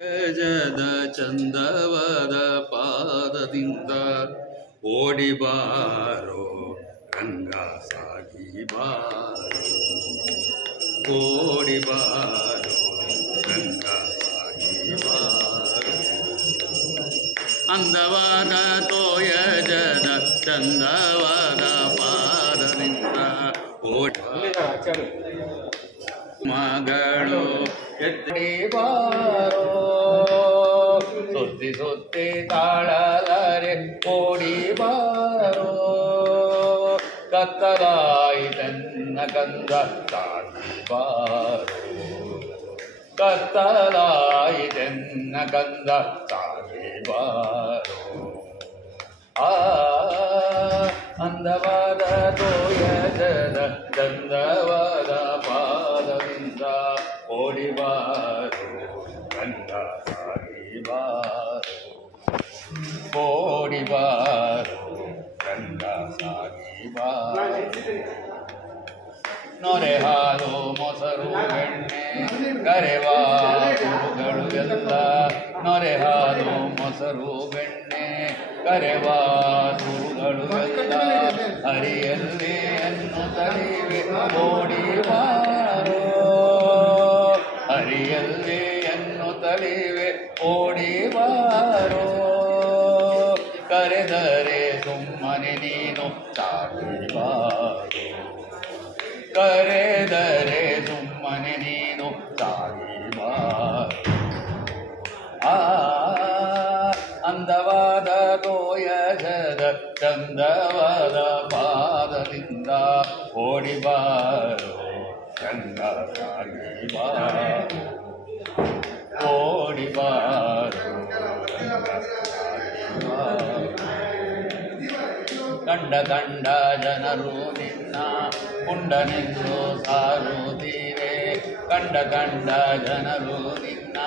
ಗಜದ ಚಂದವದ ಪಾದದಿಂದ ಓಡಿ ಬಾರೋ ರಂಗ ಸಾಗಿ ಬಾರೋ, ಓಡಿ ಬಾರೋ ರಂಗ ಸಾಗಿ ಬಾರೋ. ಅಂದವಾದ ತೋಯಜದ ಚಂದವಾದ ಪಾದದಿಂದ ಓಡಿ ಮಗಳು ಎತ್ತಿ ಬಾರೋ, ಸುತ್ತಿ ಸುತ್ತಿ ತಾಳಲಾರೆ ಓಡಿ ಬಾರೋ. ಕತ್ತಲಾಯಿತೆನ್ನ ಕಂದ ಸಾಗಿ ಬಾರೋ, ಕತ್ತಲಾಯಿತೆನ್ನ ಕಂದ ಸಾಗಿ ಬಾರೋ. ಅಂದವಾದ ತೋಯಜದ ಚಂದವಾದ ಪಾದದಿಂದ ಓಡಿ ಬಾರೋ ರಂಗ ಸಾಗಿ ಬಾರೋ, ಓಡಿ ಬಾರೋ ರಂಗ ಸಾಗಿ ಬಾರೋ. ನೊರೆ ಹಾಲು ಮೊಸರು ಬೆಣ್ಣೆ ಕರೆವಾರುಗಳು ಎಲ್ಲ, ನೊರೆ ಹಾಲು ಮೊಸರು ಬೆಣ್ಣೆ ಕರೆವಾರುಗಳು ಎಲ್ಲ, ಹರಿಯಲ್ಲಿ ಅನ್ನು ತರಿವೆ ಓಡಿ ಬಾರೋ, ಹರಿಯಲ್ಲಿ ಅನ್ನು ತರಿವೆ ಓಡಿ ಬಾರೋ. ಕರೆದರೆ ಸುಮ್ಮನೆ ನೀನು ಸಾಗಿ ಬಾರೋ, ಕರೆದರೆ ಸುಮ್ಮನೆ ನೀನು ಸಾಗಿ ಬಾರೋ. ಅಂದವಾದ ತೋಯಜದ ಚಂದವಾದ ಪಾದದಿಂದ ಓಡಿ ಬಾರೋ ರಂಗ ಸಾಗಿ ಬಾರೋ, ಓಡಿ ಬಾರೋ ರಂಗ ಸಾಗಿ ಬಾರೋ. ಕಂಡ ಕಂಡ ಜನರು ನಿನ್ನ ಪುಂಡನೆಂದು ಸಾರುತ್ತೀರೆ, ಕಂಡ ಕಂಡ ಜನರು ನಿನ್ನ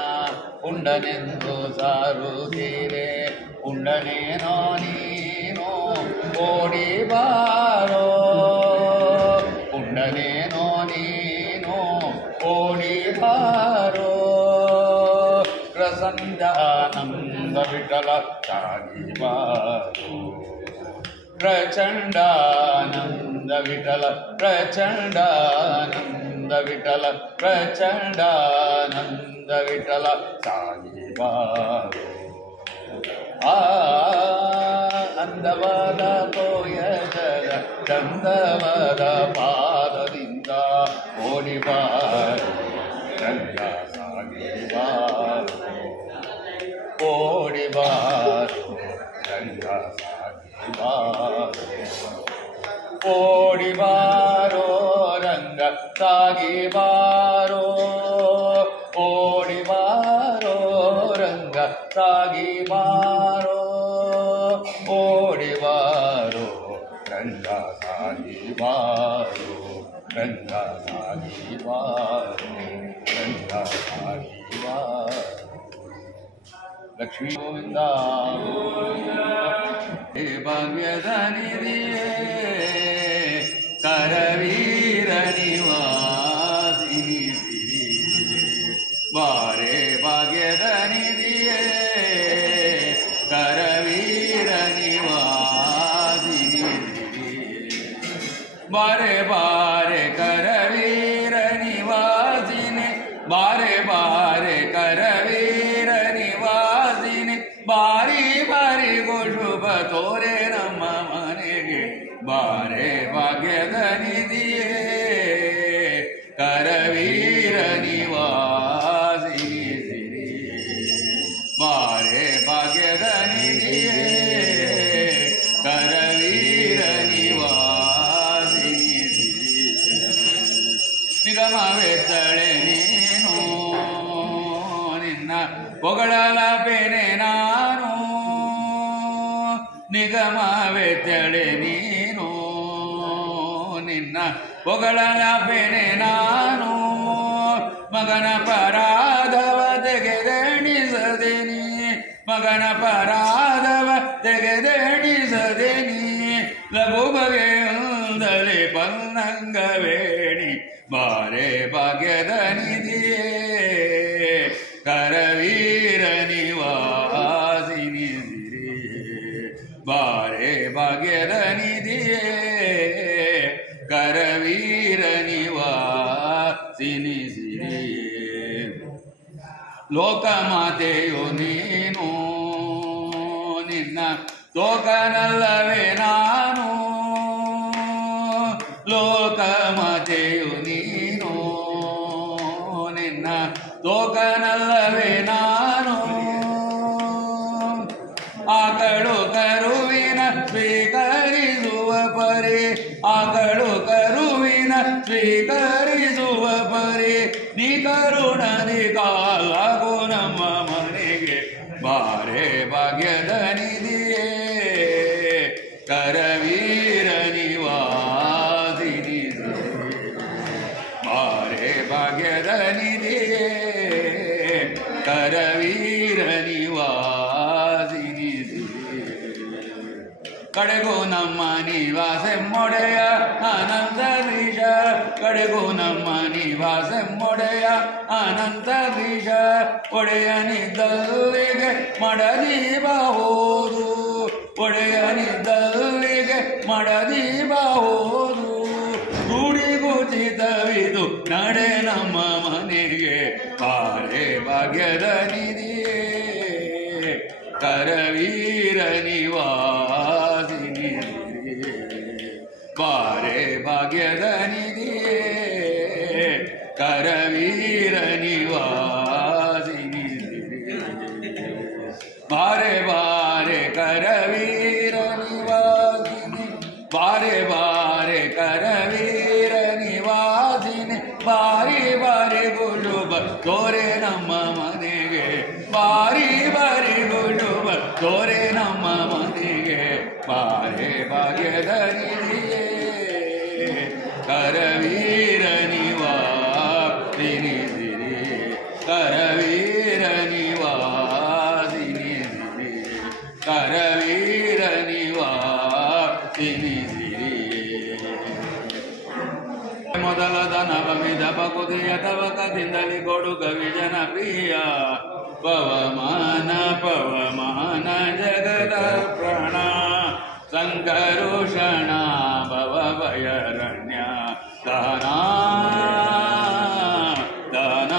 ಪುಂಡನೆಂದು ಸಾರುತ್ತೀರೆ. ಪುಂಡನೇನೋ ನೀನು ಓಡಿ ಬಾರೋ, ಪುಂಡನೇನೋ ನೀನು ಓಡಿ ಬಾರೋ. ಪ್ರಸಂಜಾನಂದ ವಿಠಲ ಸಾಗಿ ಬಾರೋ, ಪ್ರಚಂಡಾನಂದ ವಿಠಲ ಪ್ರಚಂಡಾನಂದ ವಿಠಲ ಪ್ರಚಂಡಾನಂದ ವಿಠಲ ಸಾಗಿ ಬಾರೋ. ಅಂದವಾದ ತೋಯಜದ ಚಂದವಾದ ಪಾದದಿಂದ ಓಡಿ ಬಾರೋ ರಂಗ ಸಾಗಿ ಬಾರೋ, ಓಡಿ ಬಾರೋ ರಂಗ ಸಾಗಿ ಬಾರೋ, ಓಡಿ ಬಾರೋ ರಂಗ ಸಾಗಿ ಬಾರೋ, ಓಡಿ ಬಾರೋ ರಂಗ ಸಾಗಿ ಬಾರೋ, ಓಡಿ ಬಾರೋ ರಂಗ ಸಾಗಿ ಬಾರೋ, ರಂಗ ಸಾಗಿ ಬಾರೋ, ರಂಗ ಸಾಗಿ ಬಾರೋ. ಲಕ್ಷ್ಮೀ ಗೋವಿಂದ ಹೇ ಭಾಗ್ಯದ ನಿಧಿಯೇ ಕರವೀರ ನಿವಾಸಿನಿ ಬಾರೆ, ಭಾಗ್ಯದ ನಿಧಿಯೇ ಕರವೀರ ನಿವಾಸಿನಿ ಬಾರೆ ಬಾರೆ ಕರವೀರ ನಿವಾಸಿನಿ, ಬಾರೆ ಬಾರೆ ಕರವೀರ ನಿವಾಸಿನಿ. ಬಾರಿ ಬಾರಿಗೂ ಶುಭ ತೋರೆ ನಮ್ಮ ಮನೆಗೆ ಬಾರೆ, ಭಾಗ್ಯದ ನಿಧಿಯೇ ಕರವೀರ ನಿವಾಸಿನಿ ಸಿರಿ. ಬಾರೆ ಭಾಗ್ಯದ ನಿಧಿಯೇ ಕರವೀರ ನಿವಾಸಿನಿ ಸಿರಿ. ನಿಗಮವೆತ್ತಳೆ ನೀನು ನಿನ್ನ ಹೊಗಳಲಪೆನೆ ನಾನು, ನಿಗಮವೆತ್ತಳೆ ನೀನು ನಿನ್ನ ಹೊಗಳಲಪೆನೆ ನಾನು. ಮಗನ ಪರಾಧವ ತೆಗೆದೆಣಿಸದೆ ನೀ, ಮಗನ ಪರಾಧವ ತೆಗೆದೆಣಿಸದೆ ನೀ. ಲಘು ಬಗೆಯುಂದಲೆ ಪನ್ನಂಗವೇಣಿ ಬಾರೆ ಭಾಗ್ಯದ ನಿಧಿಯೇ ಕರವೀರ ಲೋಕಮಾತೆಯು ನೀನು ನಿನ್ನ ತೋಕನಲ್ಲವೇ ನಾನು ಲೋಕಮಾತೆಯು ನೀನು ನಿನ್ನ ತೋಕನಲ್ಲವೇ ನಾನು ಆಕಳು ಕರುವಿನ ಸ್ವೀಕರಿಸುವ ಪರಿ ಆಕಳು ಕರುವಿನ ಸ್ವೀಕರಿಸುವ ಪರಿ ನೀ ಕರುಣದಿ ಕಾಲಗು ನಮ್ಮ ಮನೆಗೆ ಬಾರೆ ಭಾಗ್ಯದ ನಿಧಿಯೇ ಕರವೀರ ನಿವಾಸಿನಿ ಬಾರೆ ಭಾಗ್ಯದ ನಿಧಿಯೇ ಕರವೀರ ನಿವಾಸಿನಿ ಕಡೆಗೂ ನಮ್ಮ ನಿವಾಸೆಮ್ಮೊಡೆಯ ಅನಂತದೀಶ ಕಡೆಗೂ ನಮ್ಮ ನಿವಾಸೆಮ್ಮೊಡೆಯ ಅನಂತದೀಶ ಒಡೆಯನಿದ್ದಲ್ಲಿಗೆ ಮಡದೀಬಬಹುದು ಒಡೆಯನಿದ್ದಲ್ಲಿಗೆ ಮಡದೀಬಬಹುದು ಗುಡಿಗುಚಿತವಿದು ನಡೆ ನಮ್ಮ ಮನೆಗೆ ಬಾರೆ ಭಾಗ್ಯದ ನಿಧಿಯೇ ಕರವೀರ ನಿವಾಸಿನಿ ಬಾರೆ ಭಾಗ್ಯದ ನಿಧಿಯೇ ಕರವೀರ ನಿವಾಸಿನಿ ಬಾರೆ ಬಾರೆ ಕರವೀರ ನಿವಾಸಿನಿ ಬಾರೆ ಬಾರೆ ಕರವೀರ ನಿವಾಸಿನಿ ಬಾರಿ ಬಾರಿ ಗುಳುಬ ತೋರೆ ನಮ್ಮ ಮನೆಗೆ ಬಾರಿ ಬಾರಿ ಗುಳುಬ ತೋರೆ ನಮ್ಮ ಮನೆಗೆ ಬಾರೆ ಭಾಗ್ಯದ ನಿಧಿಯೇ ಕರವೀರ ನಿವಾಸಿನಿ ಕರವೀರ ನಿವಾಸಿನಿ ಕರವೀರ ನಿವಾಸಿನಿ ಮೊದಲ ದನವಿದ ಪಕುದಿಯ ತವಕದಿಂದಲಿ ಕೊಡುಗ ವಿಜನ ಪ್ರಿಯ ಪವಮಾನ ಪವಮಾನ ಜಗದ ಪ್ರಾಣ ಸಂಕರುಷಣ ಭವ ಭಯರಣ್ಯ ದಾನ ದಾನ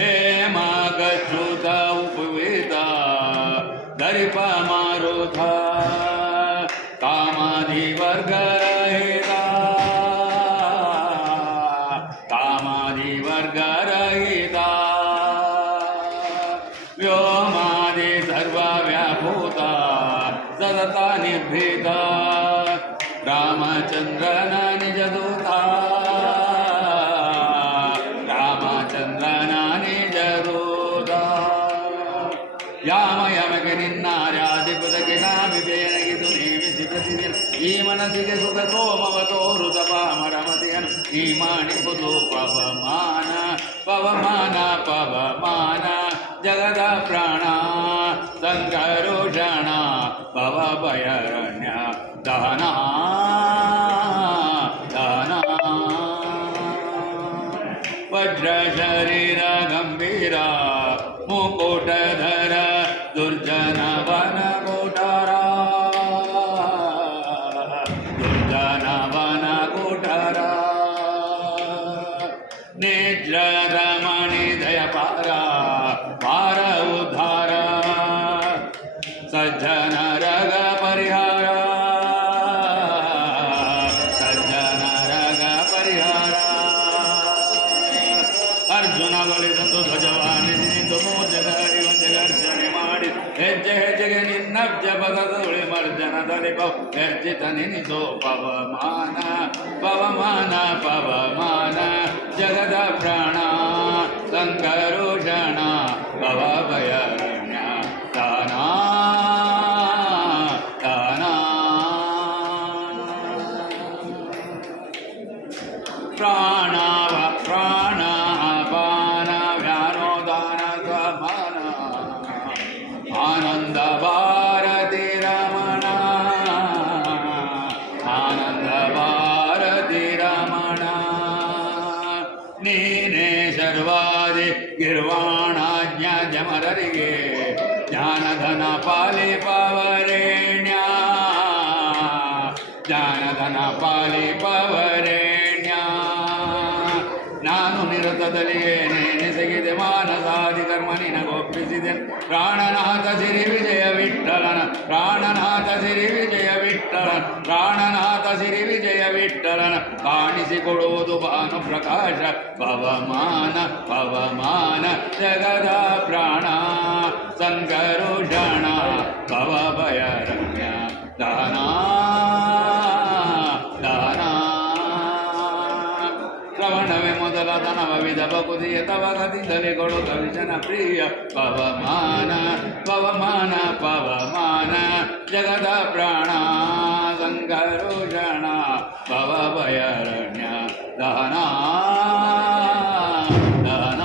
ಹೇಮ ಗಚ್ಚುತ ಉಪವೇತ ದರಿಪ ಮಾರುಥ ಕಾಮಾದಿ ವರ್ಗ ಕಾಮಾದಿ ವರ್ಗ ರಹಿತ ವ್ಯೋಮಾದಿ ಸರ್ವ ವ್ಯಾಪೂತ ಸತತ ನಿರ್ಭೀತ ರಾಮಚಂದ್ರನ ನಿಜ ದೂತ ರಾಮಚಂದ್ರನ ನಿಜ ದೂತ ಯಾಮ ಯಮಗೆ ನಿನ್ನಾರ್ಯಾಧಿಪದಕ್ಕೆ ನಾಮಿಪೇನಗಿದು ನೇಮಿಸಿ ಪ್ರತಿದಿನ ಈ ಮನಸ್ಸಿಗೆ ಸುಖ ಸೋಮವ ತೋರುತ ಪಾಮರಮತಿಯನು ಈ ಮಾಡಿಬುದು ಪವಮಾನ ಪವಮಾನ ಪವಮಾನ ಜಗದ ಪ್ರಾಣ ಸಂಕರುಷಣ ಭವ ಭಯರಣ್ಯ ದಾನ ದಾನ ವಜ್ರ ಶರೀರ ಗಂಭೀರ ಮುಕುಟಧರ ದುರ್ಜನ ವನ ಕೂಟರ ದುರ್ಜನ ವನ ಕೂಟರ ನೇತ್ರ ರಮಣಿ ದಯ ಪಾರ ಪಾರ ಉದ್ಧಾರ ಸಜ್ಜನ ರಗ ಪರಿಹಾರ ಸಜ್ಜನ ರಗ ಪರಿಹಾರ ಅರ್ಜುನ ಬಳಿದಂದು ಧ್ವಜವಾನಿ ನಿಂದು ಮೋಜಗಾರಿ ಗರ್ಜನೆ ಮಾಡಿ ಹೆಜ್ಜೆ ಹೆಜ್ಜೆಗೆ ನಿನ್ನಬ್ಜ ಪದದುಳಿ ಮರ್ಜನದಲ್ಲಿ ಹೆಜ್ಜಿತ ನಿನಿಸೋ ಪವಮಾನ ಪವಮಾನ ಪವಮಾನ ಜಗದ ಪ್ರಾಣ ಸಂಕರುಷಣ ಭವ ಭಯರಣ್ಯ ದಾನ ದಾನ ಪ್ರಾಣ ಪ್ರಾಣ ಪಾನ ವ್ಯಾನೋದಾನ ಸಮಾನ ಆನಂದ ಭಾರತಿ ರಮಣ ಆನಂದ ಭಾರತಿ ರಮಣ ನೀನೇ ಸರ್ವಾದಿ ಗಿರ್ವಾಣಾಜ್ಞ ಜಮರರಿಗೆ ಜ್ಞಾನಧನ ಪಾಲಿ ಪವರೇಣ್ಯ ಜ್ಞಾನಧನ ಪಾಲಿ ಪವರೇಣ್ಯ ನಾನು ನಿರತದಲ್ಲಿಯೇನೆ ಪ್ರಾಣನಾಥ ಸಿರಿ ವಿಜಯ ವಿಠಲನ ಪ್ರಾಣನಾಥ ಸಿರಿ ವಿಜಯ ವಿಠಲನ ಪ್ರಾಣನಾಥ ಸಿರಿ ವಿಜಯ ವಿಠಲನ ಕಾಣಿಸಿಕೊಡುವುದು ಭಾನು ಪ್ರಕಾಶ ಪವಮಾನ ಪವಮಾನ ಜಗದ ಪ್ರಾಣ ಸಂಕರುಷಣ ಭವಭಯರಣ್ಯ ದಾನ ದಾನ ಶ್ರವಣವೇ ಮೊದಲತನವ ವಿಧ ಬಕುದಿಯ ತವ ಗತಿದಲ್ಲಿ ಕೊಡು ಕವಿಶನ ಪ್ರಿಯ ಪವಮಾನ ಪವಮಾನ ಪವಮಾನ ಜಗದ ಪ್ರಾಣ ಸಂಕರುಷಣ ಭವಭಯರಣ್ಯ ದಾನ ದಾನ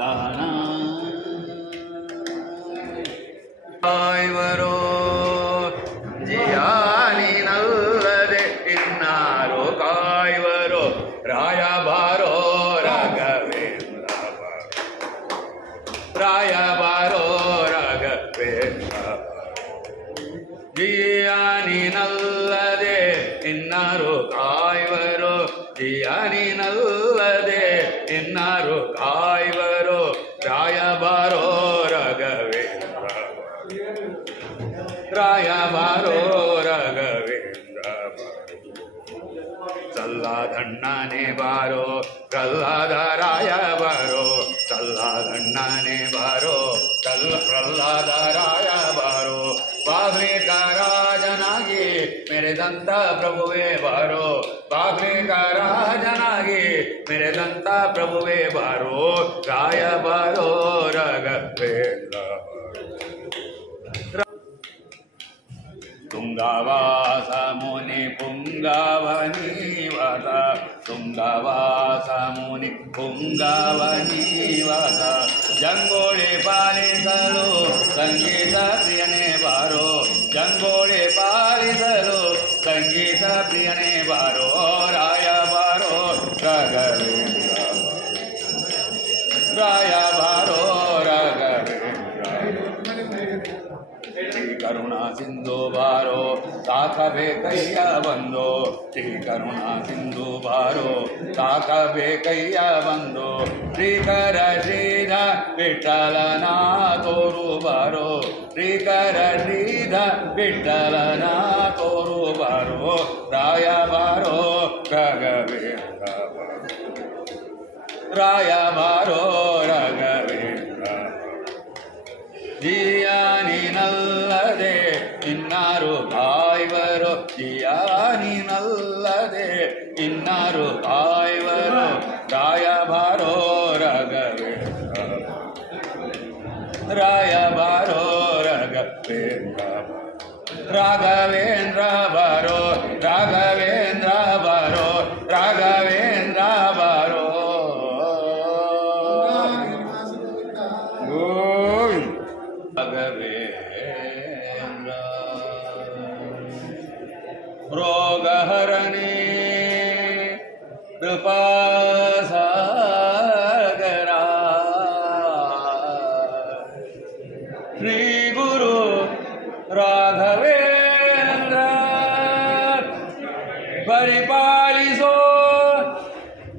ದಾನ ಕಾಯುವರೋ ಜಿಯಾನಿನಲ್ಲದೆ ಇನ್ನಾರು ಕಾಯುವರೋ ರಾಯ ಬಾರೋ ರಾಘವೇಂದ್ರ ರಾಯ ಬಾರೋ ರಾಘವೇಂದ್ರ ಜಿಯಾನಿನಲ್ಲದೆ ಇನ್ನಾರು ಕಾಯುವರೋ ಜಿಯಾನಿನಲ್ಲದೆ ಇನ್ನಾರು ಕಾಯುವರೋ ರಾಯ ಬಾರೋ ರಾಘವೇಂದ್ರ ರಾಯ ಬಾರೋ ರಾಘವೇಂದ್ರ ಸಲ್ಲಾದಣ್ಣನೇ ಬಾರೋ ಪ್ರಹ್ಲಾದರಾಯ ಬಾರೋ ಸಲ್ಲಾದಣ್ಣನೇ ಬಾರೋ ಪ್ರಹ್ಲಾದರಾಯ ಬಾರೋ ಬಾಗ್ಲಿಕರಾಜನಾಗಿ ಮೆರೆದಂತ ಪ್ರಭುವೇ ಬಾರೋ ಬಾಗ್ಲಿಕರಾಜನಾಗಿ ಮೆರೆದಂತ ಪ್ರಭುವೇ ಬಾರೋ ರಾಯ ಬಾರೋ ರಾಘವೇಂದ್ರ ತುಂಗವಾಸ ಮುನಿ ಪುಂಗವನೀವತ ತುಂಗವಾಸ ಮುನಿ ಪುಂಗವನೀವತ ಜಂಗೋಳಿ ಪಾಲಿಸಲು ಸಂಗೀತ ಪ್ರಿಯನೇ ಬಾರೋ ಜಂಗೋಳಿ ಪಾಲಿಸಲು ಸಂಗೀತ ಪ್ರಿಯನೇ ಬಾರೋ ರಾಯ ಬಾರೋ ರಾಘವೇಂದ್ರ ರಾಯ ಬಾರೋ ರಾಘವೇಂದ್ರ ಕರುಣಾ ಸಿಂಧು ಬಾರೋ ಸಾಕಬೇಕಯ್ಯ ಬಂದು ಶ್ರೀ ಕರುಣಾ ಸಿಂಧು ಬಾರೋ ಸಾಕಬೇಕಯ್ಯ ಬಂದು ಶ್ರೀಕರ ಶ್ರೀಧ ವಿಠಲನ ತೋರು ಬಾರೋ ಶ್ರೀಕರ ಶ್ರೀಧ ವಿಠಲನ ತೋರು ಬಾರೋ ರಾಯ ಬಾರೋ ರಾಘವೇಂದ್ರ ರಾಯ ಬಾರೋ ರಾಘವೇಂದ್ರ ಜಿಯಾನಿನಲ್ಲದೆ ಇನ್ನಾರು ಕಾಯುವರು ಜಿಯಾನಿನಲ್ಲದೆ ಇನ್ನಾರು ಕಾಯುವರು ರಾಯ ಬಾರೋ ರಾಘವೇಂದ್ರ ರಾಯ ಬಾರೋ ರಾಘವೇಂದ್ರ ರಾಘವೇಂದ್ರ ಬಾರೋ ರಾಘವೇಂದ್ರ ಬಾರೋ ರಾಘವೇಂದ್ರ ಬಾರೋ ರಾಘವೇಂದ್ರ ರೋಗಹರಣಿ ಕೃಪಾಸಾಗರ ಶ್ರೀ ಗುರು ರಾಘವೇಂದ್ರ ಪರಿಪಾಲಿಸೋ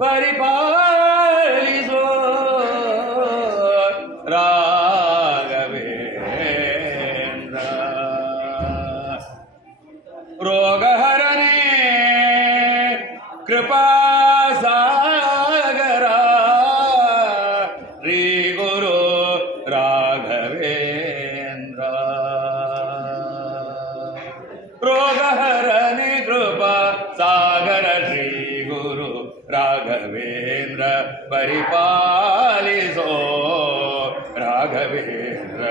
ಪರಿಪಾಲಿಸೋ ರಾಘವೇಂದ್ರ ರೋಗಹರಣೆ ಕೃಪಾಸಾಗರ ಶ್ರೀ ಗುರು ರಾಘವೇಂದ್ರ ರೋಗಹರಣೆ ಕೃಪಾ ಸಾಗರ ಶ್ರೀ ಗುರು ರಾಘವೇಂದ್ರ ಪರಿಪಾಲಿಸೋ ರಾಘವೇಂದ್ರ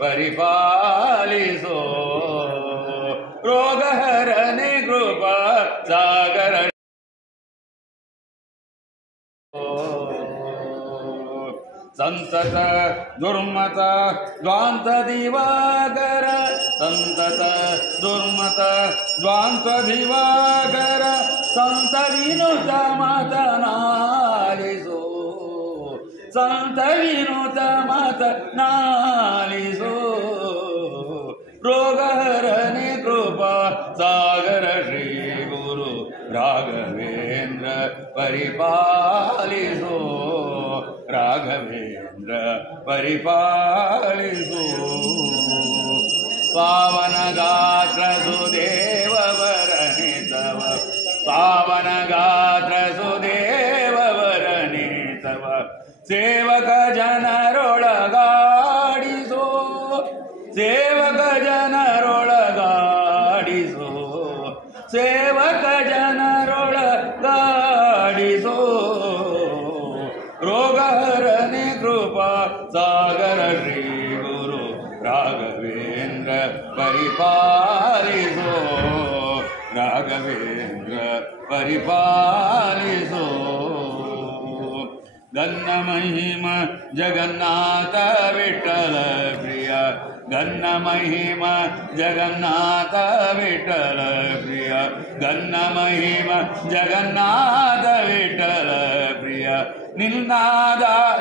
ಪರಿಪಾಲಿಸೋ ರೋಗಹರಣೆ ಕೃಪಾ ಸಾಗರ ಸಂತತ ದುರ್ಮತ ದ್ವಾಂತ ದಿವಾಕರ ಸಂತತ ದುರ್ಮತ ದ್ವಾಂತ ದಿವಾಕರ ಸಂತ ವಿನುತ ಮಾತನಾಲಿಸೋ ಸಂತ ವಿನುತ ಮಾತನಾಲಿಸೋ ರೋಗಹರಣೆ ಕೃಪಾ ಸಾಗರ ಶ್ರೀ ಗುರು ರಾಘವೇಂದ್ರ ಪರಿಪಾಲಿಸೋ ರಾಘವೇಂದ್ರ ಪರಿಪಾಲಿಸು ಪಾವನ ಗಾತ್ರ ಸುದೇವವರನಿತವ ಪಾವನ ಗಾತ್ರ ಸುದೇವವರನಿತವ ಸೇವಕ ಜನರೊಳಗಾಡಿಸೋ ಸೇವಕ ಜನರೊಳಗಾಡಿಸೋ ಸೇವಕ ಜನರೊಳಗಾಡಿಸೋ ರೋಗಹರನೆ ಕೃಪಾ ಸಾಗರ ಶ್ರೀ ಗುರು ರಾಘವೇಂದ್ರ ಪರಿಪಾಲಿಸೋ ರಾಘವೇಂದ್ರ ಪರಿಪಾಲಿಸೋ ಗನ್ನ ಮಹಿಮ ಜಗನ್ನಾಥ ವಿಠಲ ಪ್ರಿಯ ಗನ್ನ ಮಹಿಮ ಜಗನ್ನಾಥ ವಿಠಲ ಪ್ರಿಯ ಗನ್ನ ಮಹಿಮ ಜಗನ್ನಾಥ ವಿಠಲ ಪ್ರಿಯ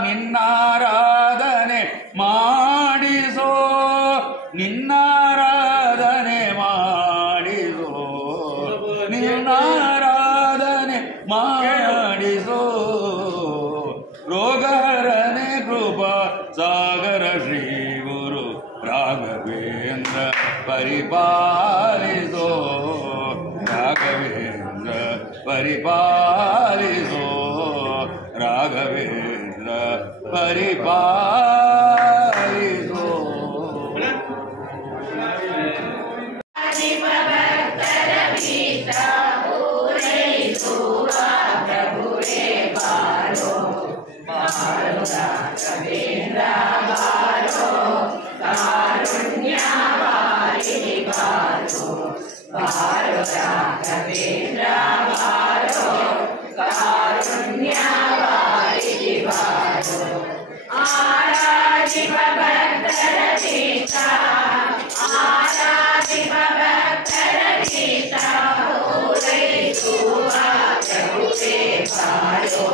ನಿನ್ನಾರಾಧನೆ ಮಾಡಿಸೋ ನಿನ್ನಾರಾಧನೆ ಮಾಡಿಸೋ ನಿನ್ನಾರಾಧನೆ ಮಾಡಿಸೋ ರೋಗಹರನೆ ಕೃಪಾ ಸಾಗರ ಶ್ರೀ ಗುರು ರಾಘವೇಂದ್ರ ಪರಿಪಾಲಿಸೋ ರಾಘವೇಂದ್ರ ಪರಿಪಾಲಿಸೋ ರಾಘವೇಂದ್ರ ಪರಿಪಾಲಿಸೋ ರಾಘವೇಂದ್ರ ಬಾರೋ ಕಾರುಣ್ಯವಾರಿಧಿ ಬಾರೋ ಬಾರೋ ರಾಘವೇಂದ್ರ ಬಾರೋ ಕಾರುಣ್ಯವಾರಿಧಿ ಬಾರೋ ಆರಾಧಿಪ ಭಕ್ತರ ಗೀತ ಆರಾಧಿಪ ಭಕ್ತರ ಗೀತ ಪೂರೈಸುವ ಪ್ರಭುವೇ ಬಾರೋ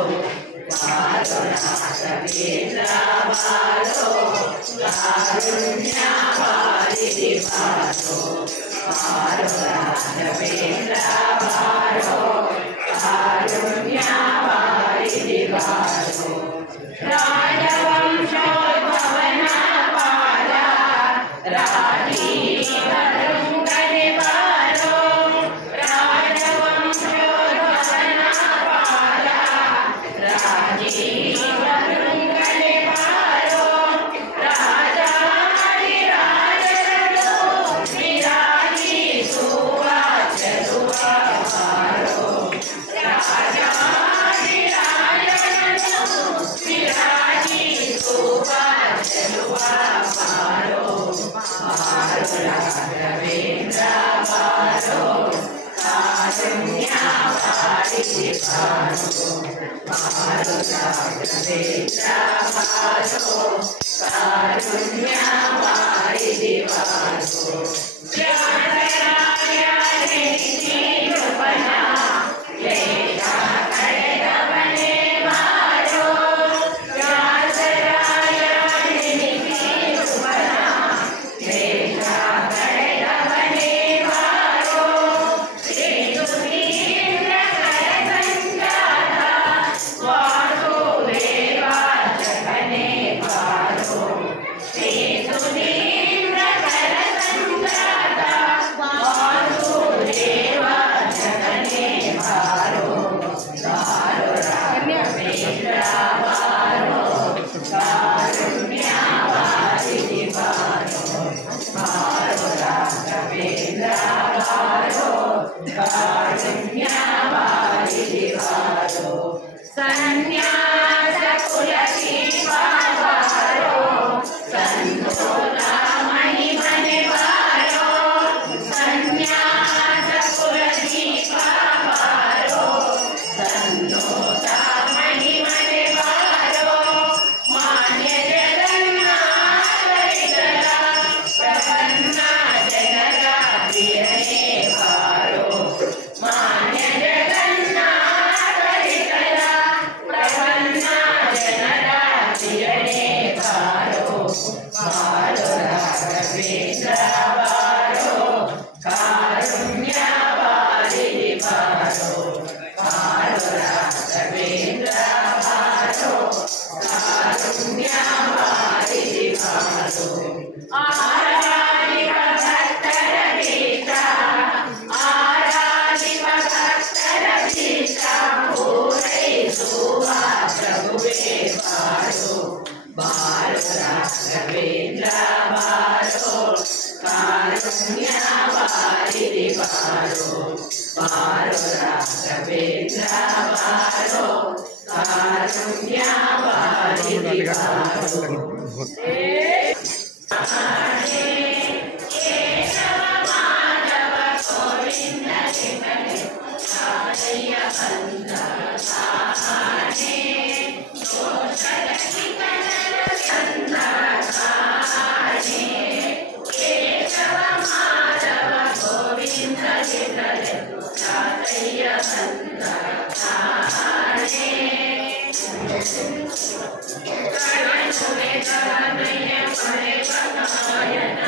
ಬಾರೋ ರಾಘವೇಂದ್ರ ಬಾರೋ ಕಾರುಣ್ಯವಾರಿಧಿ ಬಾರೋ ಬಾರೋ ರಾಘವೇಂದ್ರ ಬಾರೋ ಕಾರುಣ್ಯವಾರಿಧಿ ಬಾರೋ ರಾಜವಂಶೋದ್ಭವನ ಪಾದ ರಾಜೀವೃಂಗನೆ ಬಾರೋ ರಾಜವಂಶೋದ್ಭವನ ಪಾದ ರಾಜೀವೃಂಗನೆ ಬಾರೋ ರಾಜಾಧಿರಾಜರನು ವಿರಾಜಿಸುವ ಚಲುವ ಬಾರೋ ರಾಜಾಧಿರಾಜರನು ವಿರಾಜಿಸುವ ಚಲುವ ಬಾರೋ ಬಾರೋ ರಾಘವೇಂದ್ರ ಬಾರೋ ಕಾರುಣ್ಯವಾರಿಧಿ ಬಾರೋ ಬಾರೋ ರಾಘವೇಂದ್ರ ಬಾರೋ ಕಾರುಣ್ಯವಾರಿಧಿ ಬಾರೋ ಜ್ಞಾನರಾಯ ನಿಧಿ ಕೃಪಣ ಕ್ಲೇಶ ಕಳೆದವನೇ ಬಾರೋ ಜ್ಞಾನರಾಯ ನಿಧಿ ಕೃಪಣ ಕ್ಲೇಶ ಕಳೆದವನೇ ಬಾರೋ ಶ್ರೀಸುಧೀಂದ್ರ ಕರಸಂಜಾತ ವಾಸುದೇವ ಜಗನೇ ಬಾರೋ ಶ್ರೀಸುಧೀಂದ್ರ ಕರಸಂಜಾತ ಆರಾಧಿಪ ಭಕ್ತರ ಭೀಷ್ಟ ಆರಾಧಿಪ ಭಕ್ತರ ಭೀಷ್ಟ ಪೂರೈಸುವ ಪ್ರಭುವೇ ಬಾರೋ ಬಾರೋ ರಾಘವೇಂದ್ರ ಬಾರೋ ಕಾರುಣ್ಯವಾರಿಧಿ ಬಾರೋ ಬಾರೋ ರಾಘವೇಂದ್ರ ಬಾರೋ ಕಾರುಣ್ಯವಾರಿಧಿ ಬಾರೋ ಕೇಶವ ಮಾಧವ ಗೋವಿಂದ ರಾಧಯ್ಯ ಬಂದ ಕಾಣೆ ದೋಷದ ಶಿಖರದ ಚಂದ ಕಾಣೆ ಕೇಶವ ಮಾಧವ ಗೋವಿಂದ ರಾಧಯ್ಯ ಬಂದ ಕಾಣೆ ಕಳನುವೆ ಕಳನಯ್ಯ ಪಡೆ ಬಗಾಯನ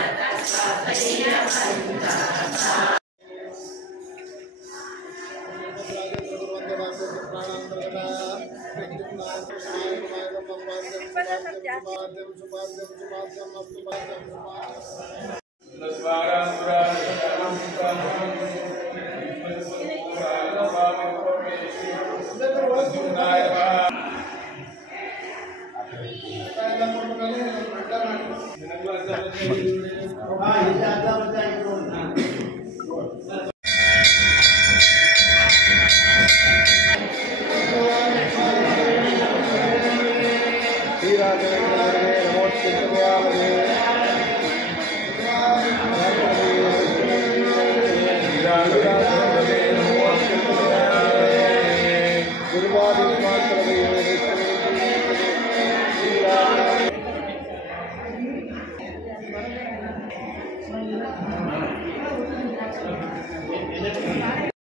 ರಾಧಯ್ಯ ಬಂದ